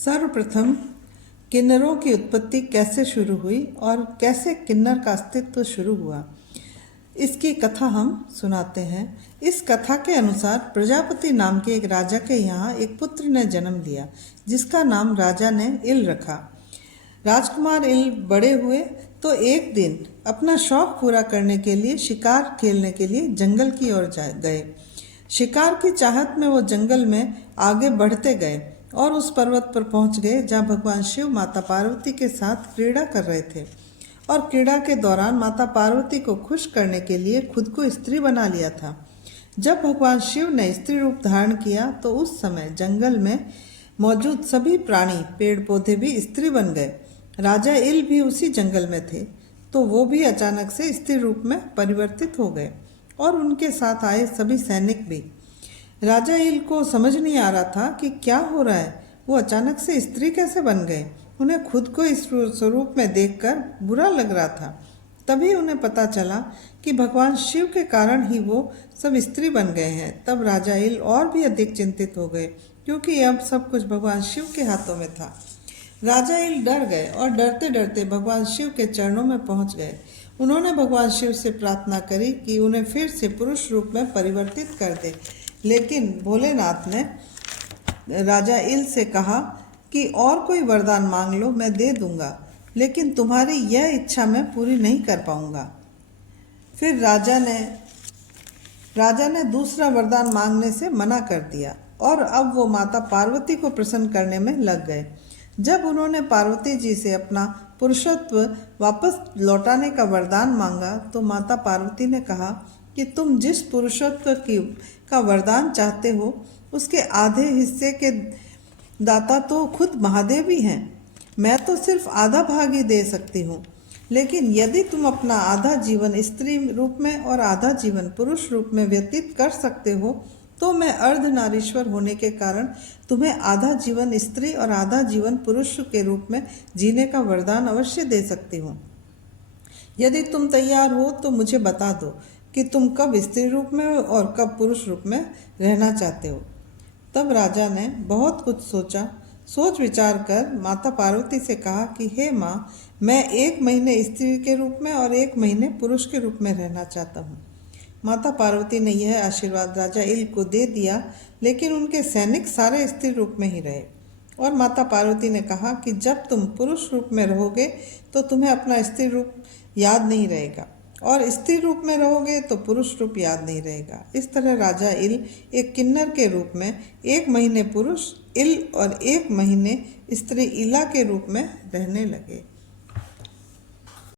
सर्वप्रथम किन्नरों की उत्पत्ति कैसे शुरू हुई और कैसे किन्नर का अस्तित्व शुरू हुआ, इसकी कथा हम सुनाते हैं। इस कथा के अनुसार प्रजापति नाम के एक राजा के यहाँ एक पुत्र ने जन्म लिया, जिसका नाम राजा ने इल रखा। राजकुमार इल बड़े हुए तो एक दिन अपना शौक पूरा करने के लिए शिकार खेलने के लिए जंगल की ओर गए। शिकार की चाहत में वो जंगल में आगे बढ़ते गए और उस पर्वत पर पहुंच गए जहां भगवान शिव माता पार्वती के साथ क्रीड़ा कर रहे थे। और क्रीड़ा के दौरान माता पार्वती को खुश करने के लिए खुद को स्त्री बना लिया था। जब भगवान शिव ने स्त्री रूप धारण किया तो उस समय जंगल में मौजूद सभी प्राणी पेड़ पौधे भी स्त्री बन गए। राजा इल भी उसी जंगल में थे तो वो भी अचानक से स्त्री रूप में परिवर्तित हो गए और उनके साथ आए सभी सैनिक भी। राजा इल को समझ नहीं आ रहा था कि क्या हो रहा है, वो अचानक से स्त्री कैसे बन गए। उन्हें खुद को इस स्वरूप में देखकर बुरा लग रहा था। तभी उन्हें पता चला कि भगवान शिव के कारण ही वो सब स्त्री बन गए हैं। तब राजा इल और भी अधिक चिंतित हो गए क्योंकि अब सब कुछ भगवान शिव के हाथों में था। राजा इल डर गए और डरते डरते भगवान शिव के चरणों में पहुंच गए। उन्होंने भगवान शिव से प्रार्थना करी कि उन्हें फिर से पुरुष रूप में परिवर्तित कर दे। लेकिन भोलेनाथ ने राजा इल से कहा कि और कोई वरदान मांग लो, मैं दे दूंगा, लेकिन तुम्हारी यह इच्छा मैं पूरी नहीं कर पाऊंगा। फिर राजा ने दूसरा वरदान मांगने से मना कर दिया और अब वो माता पार्वती को प्रसन्न करने में लग गए। जब उन्होंने पार्वती जी से अपना पुरुषत्व वापस लौटाने का वरदान मांगा तो माता पार्वती ने कहा कि तुम जिस पुरुषत्व का वरदान चाहते हो उसके आधे हिस्से के दाता तो खुद महादेव ही हैं। मैं तो सिर्फ आधा भाग ही दे सकती हूँ, लेकिन यदि तुम अपना आधा जीवन स्त्री रूप में और आधा जीवन पुरुष रूप में व्यतीत कर सकते हो तो मैं अर्धनारीश्वर होने के कारण तुम्हें आधा जीवन स्त्री और आधा जीवन पुरुष के रूप में जीने का वरदान अवश्य दे सकती हूँ। यदि तुम तैयार हो तो मुझे बता दो कि तुम कब स्त्री रूप में और कब पुरुष रूप में रहना चाहते हो। तब राजा ने बहुत कुछ सोच विचार कर माता पार्वती से कहा कि हे माँ, मैं 1 महीने स्त्री के रूप में और 1 महीने पुरुष के रूप में रहना चाहता हूँ। माता पार्वती ने यह आशीर्वाद राजा इल को दे दिया, लेकिन उनके सैनिक सारे स्त्री रूप में ही रहे। और माता पार्वती ने कहा कि जब तुम पुरुष रूप में रहोगे तो तुम्हें अपना स्त्री रूप याद नहीं रहेगा और स्त्री रूप में रहोगे तो पुरुष रूप याद नहीं रहेगा। इस तरह राजा इल एक किन्नर के रूप में 1 महीने पुरुष इल और 1 महीने स्त्री इला के रूप में रहने लगे।